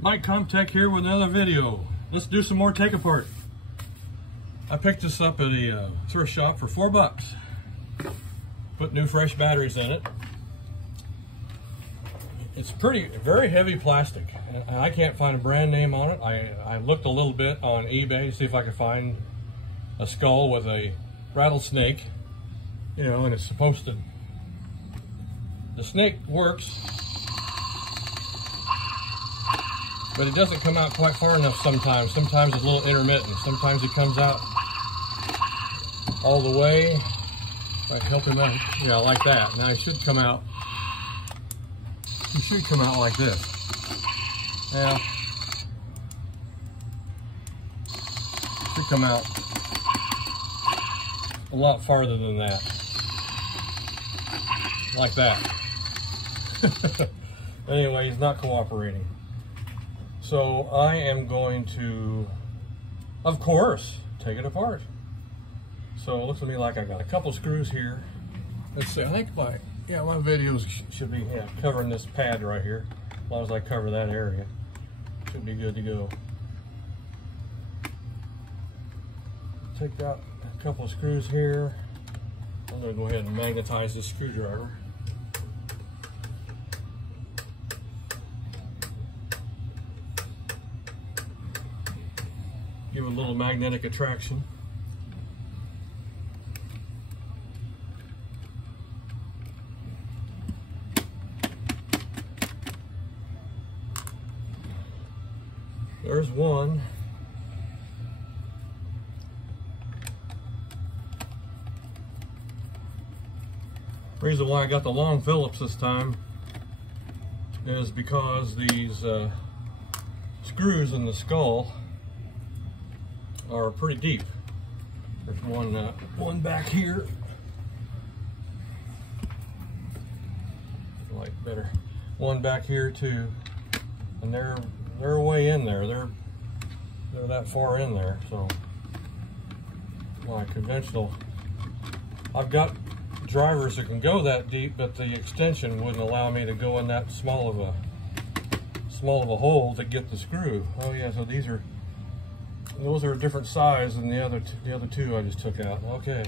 Mike Comtech here with another video. Let's do some more take apart. I picked this up at a thrift shop for $4. Put new fresh batteries in it. It's very heavy plastic. I can't find a brand name on it. I looked a little bit on eBay to see if I could find a skull with a rattlesnake, you know, and it's supposed to, the snake works, but it doesn't come out quite far enough sometimes. Sometimes it's a little intermittent. Sometimes it comes out all the way. If I help him out, yeah, like that. Now it should come out. It should come out like this. Now, it should come out a lot farther than that. Like that. Anyway, he's not cooperating. So I am going to, of course, take it apart. So it looks to me like I got a couple screws here. Let's see, I think my videos should be covering this pad right here. As long as I cover that area, should be good to go. Take out a couple of screws here. I'm going to go ahead and magnetize this screwdriver. Give it a little magnetic attraction. There's one. Reason why I got the long Phillips this time is because these screws in the skull are pretty deep. There's one back here. Light better. One back here too, and they're way in there. They're that far in there. So my conventional, I've got drivers that can go that deep, but the extension wouldn't allow me to go in that small of a hole to get the screw. Oh yeah, so those are a different size than the other two I just took out. Okay,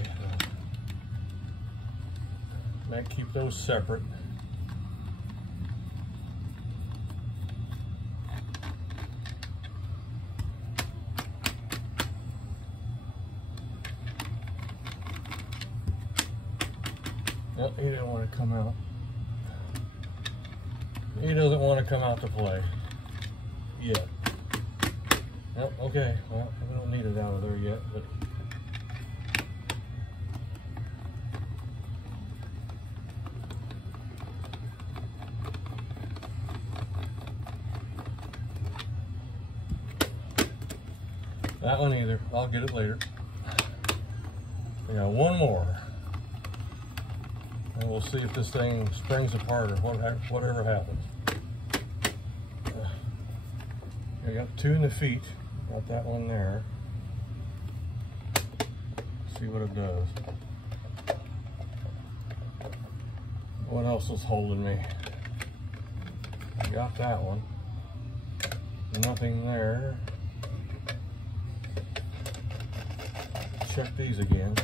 might keep those separate. Yep, he didn't want to come out. He doesn't want to come out to play yet. Yep, okay, well, we don't need it out of there yet, but that one either. I'll get it later. We got one more. And we'll see if this thing springs apart or whatever happens. I got two in the feet. Got that one there. See what it does. What else is holding me? I got that one. Nothing there. Check these again.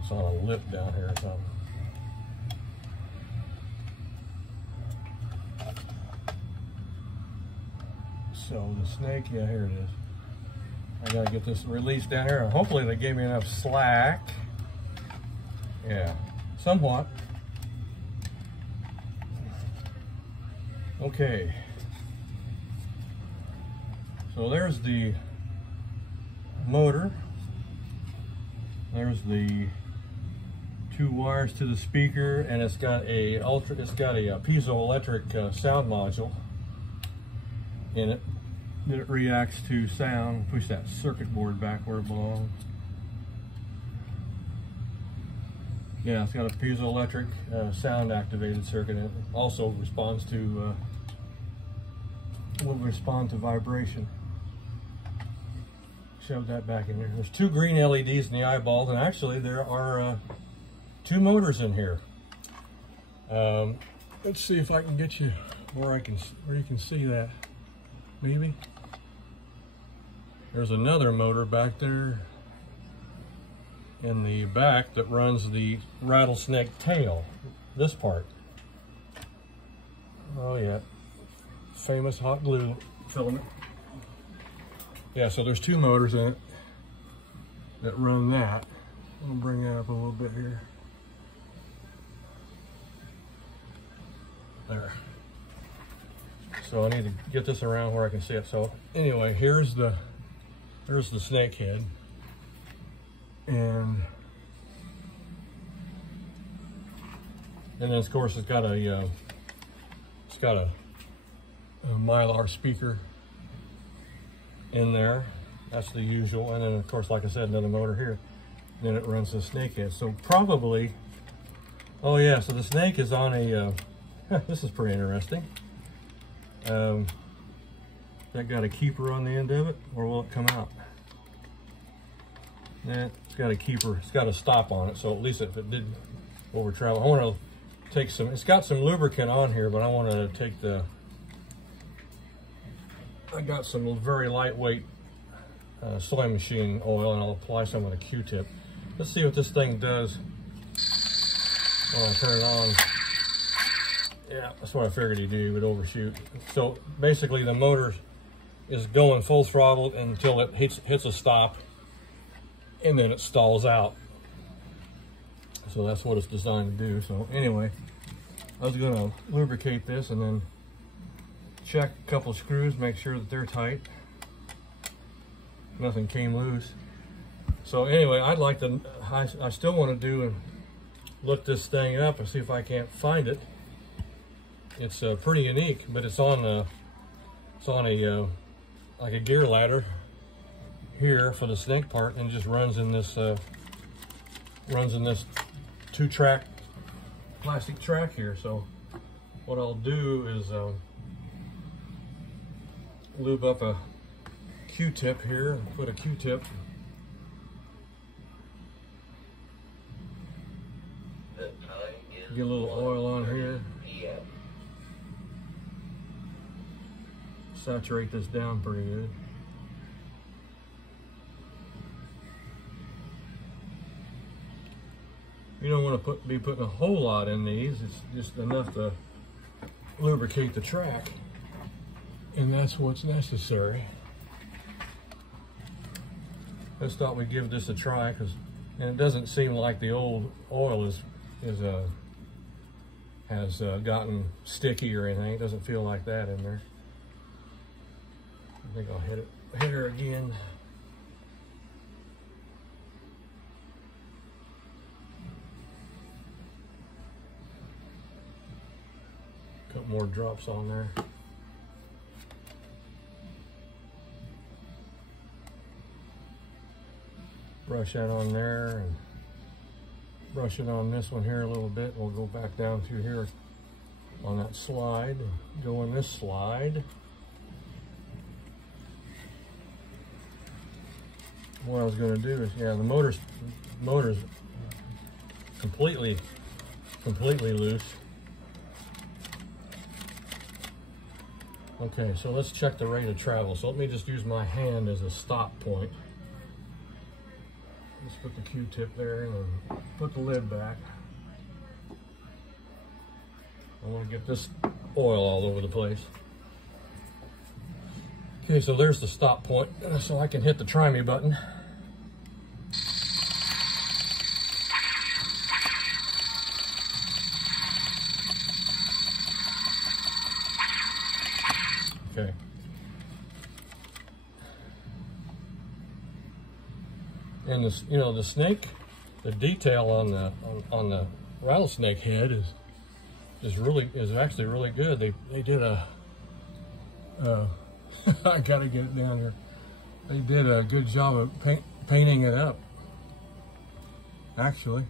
It's on a lip down here or something. So the snake, yeah, here it is. I gotta get this released down here. Hopefully they gave me enough slack. Yeah, somewhat. Okay. So there's the motor. There's the two wires to the speaker, and it's got a piezoelectric sound module in it that reacts to sound. Push that circuit board back where it belongs. Yeah, it's got a piezoelectric sound activated circuit. It also responds to will respond to vibration. shove that back in there. There's 2 green LEDs in the eyeballs, and actually there are 2 motors in here. Let's see if I can get you where you can see that. Maybe. There's another motor back there in the back that runs the Rattlesnake tail. This part. Oh yeah. Famous hot glue filament. Yeah, so there's 2 motors in it that run that. I'm gonna bring that up a little bit here. There. So I need to get this around where I can see it. So anyway, there's the snake head, and then of course it's got a Mylar speaker in there. That's the usual, and then of course, like I said, another motor here. Then it runs the snake head. So probably, oh yeah, so the snake is on a. This is pretty interesting. That got a keeper on the end of it, or will it come out? Yeah, it's got a keeper. It's got a stop on it, so at least if it did over travel, I want to take some. It's got some lubricant on here, but I want to take the. I got some very lightweight sewing machine oil, and I'll apply some with a Q-tip. Let's see what this thing does when I turn it on. Yeah, that's what I figured he'd do. He would overshoot. So basically, the motor is going full throttle until it hits a stop, and then it stalls out. So that's what it's designed to do. So anyway, I was going to lubricate this and then check a couple of screws, make sure that they're tight. Nothing came loose. So anyway, I'd like to. I still want to do and look this thing up and see if I can't find it. It's pretty unique, but it's on a like a gear ladder here for the snake part, and it just runs in this 2-track plastic track here. So what I'll do is lube up a Q-tip here and put a Q-tip. Get a little oil on here. Saturate this down pretty good. You don't want to be putting a whole lot in these. It's just enough to lubricate the track, and that's what's necessary. Let's thought we'd give this a try, and it doesn't seem like the old oil has gotten sticky or anything. It doesn't feel like that in there. I think I'll hit her again. Couple more drops on there. Brush that on there and brush it on this one here a little bit. We'll go back down through here on that slide. Go in this slide. What I was going to do is, yeah, the motor's completely loose. Okay, so let's check the rate of travel. So let me just use my hand as a stop point. Let's put the Q-tip there and then put the lid back. I want to get this oil all over the place. Okay, so there's the stop point, so I can hit the try me button. Okay. And this, you know, the snake, the detail on the rattlesnake head is actually really good. They did a I gotta get it down here. They did a good job of painting it up, actually.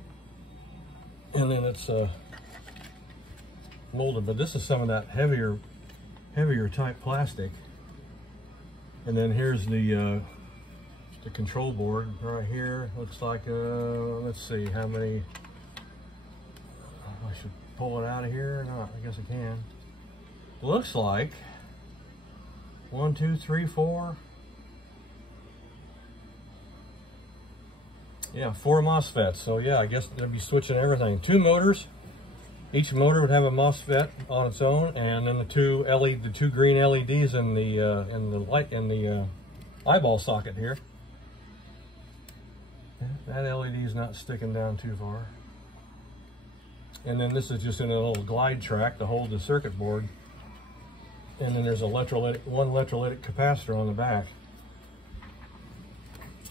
And then it's molded, but this is some of that heavier type plastic. And then here's the the control board right here. Looks like, let's see how many. I should pull it out of here or not. I guess I can. Looks like 1, 2, 3, 4. Yeah, 4 MOSFETs. So yeah, I guess they'll be switching everything. 2 motors. Each motor would have a MOSFET on its own, and then the two green LEDs in the eyeball socket here. That LED is not sticking down too far. And then this is just in a little glide track to hold the circuit board. And then there's one electrolytic capacitor on the back.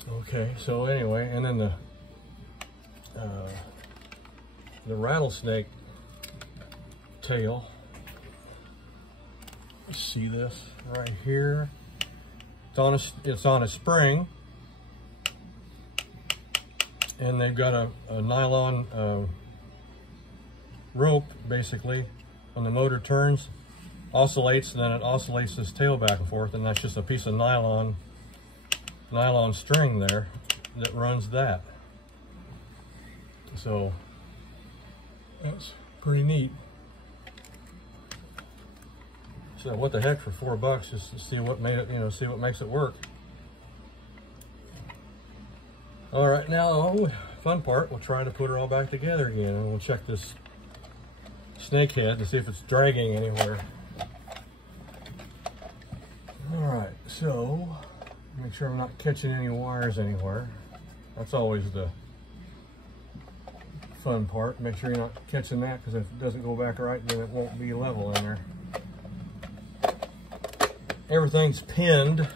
Okay, so anyway, and then the Rattlesnake tail. You see this right here? It's on a spring, and they've got a nylon rope basically. When the motor turns, oscillates, and then it oscillates this tail back and forth, and that's just a piece of nylon string there that runs that. So that's pretty neat. So what the heck for $4 just to see what made it, see what makes it work. All right, now fun part, we'll try to put her all back together again, and we'll check this snake head to see if it's dragging anywhere. All right, so make sure I'm not catching any wires anywhere. That's always the fun part. Make sure you're not catching that, because if it doesn't go back right, then it won't be level in there. Everything's pinned.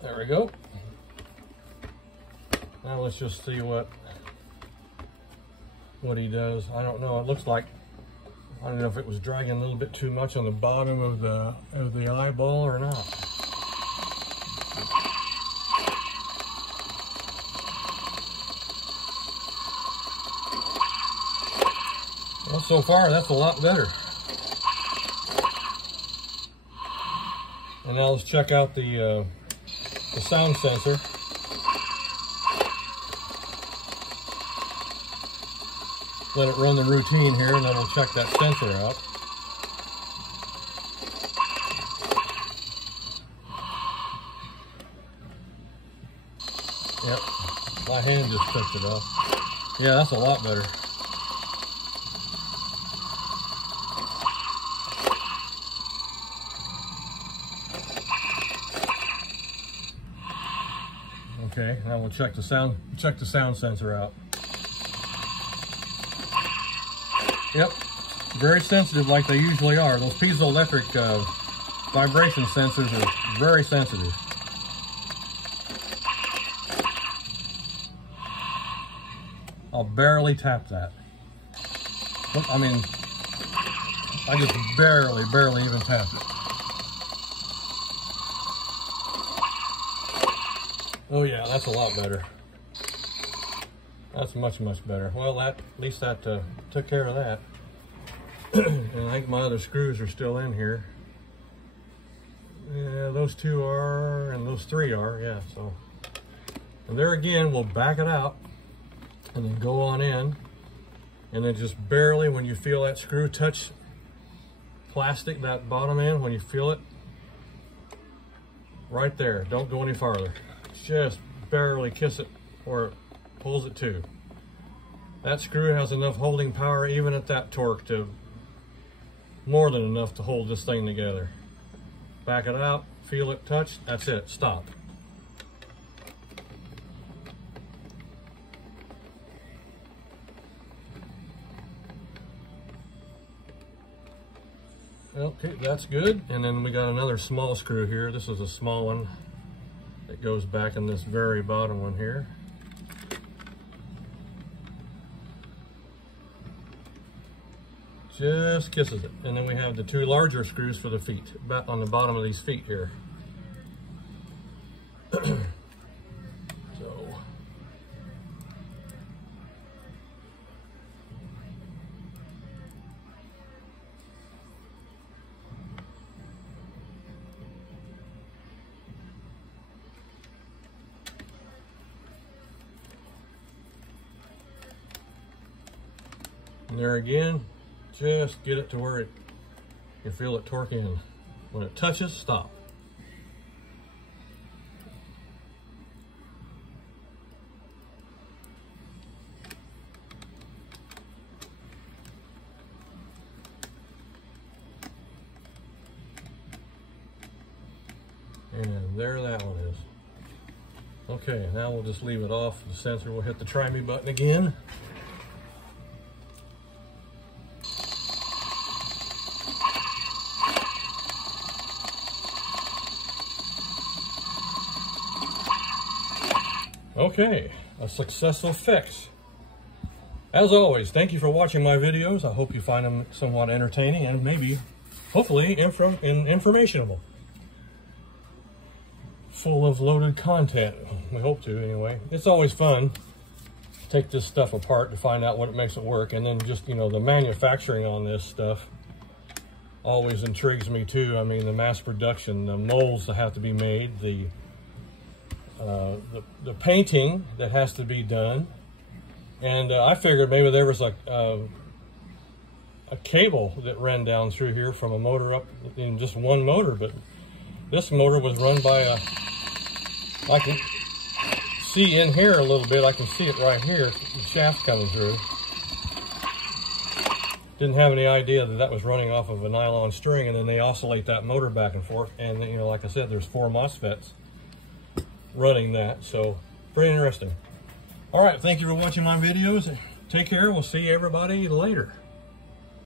There we go. Now let's just see what he does. I don't know. It looks like, I don't know if it was dragging a little bit too much on the bottom of the eyeball or not. Well, so far that's a lot better. And now let's check out the sound sensor. Let it run the routine here, and then we'll check that sensor out. Yep, my hand just took it off. Yeah, that's a lot better. Okay, now we'll check the sound sensor out. Yep, very sensitive like they usually are. Those piezoelectric vibration sensors are very sensitive. I'll barely tap that. I mean, I just barely even tap it. Oh yeah, that's a lot better. That's much better. Well, at least that took care of that. And I think my other screws are still in here. Yeah, those 2 are, and those 3 are, yeah. So, and there again, we'll back it out and then go on in, and then just barely, when you feel that screw touch plastic, that bottom end, when you feel it, right there. Don't go any farther. Just barely kiss it, or it pulls it to. That screw has enough holding power, even at that torque, to more than enough to hold this thing together. Back it out, feel it touch, that's it, stop. Okay, that's good. And then we got another small screw here. This is a small one that goes back in this very bottom one here. Just kisses it. And then we have the 2 larger screws for the feet, back on the bottom of these feet here. And there again, just get it to where you feel it torque in. When it touches, stop. And there that one is. Okay, now we'll just leave it off. The sensor will hit the try me button again. Okay, a successful fix. As always, thank you for watching my videos. I hope you find them somewhat entertaining and maybe, hopefully, informational. Full of loaded content. We hope to, anyway. It's always fun to take this stuff apart to find out what makes it work, and then just, you know, the manufacturing on this stuff always intrigues me too. I mean, the mass production, the molds that have to be made, the painting that has to be done. And I figured maybe there was like a cable that ran down through here from a motor up in just one motor, but this motor was run by a, I can see in here a little bit, I can see it right here, the shaft coming through. Didn't have any idea that that was running off of a nylon string, and then they oscillate that motor back and forth, and then, you know, like I said, there's 4 MOSFETs running that, so pretty interesting. All right, thank you for watching my videos. Take care. We'll see everybody later.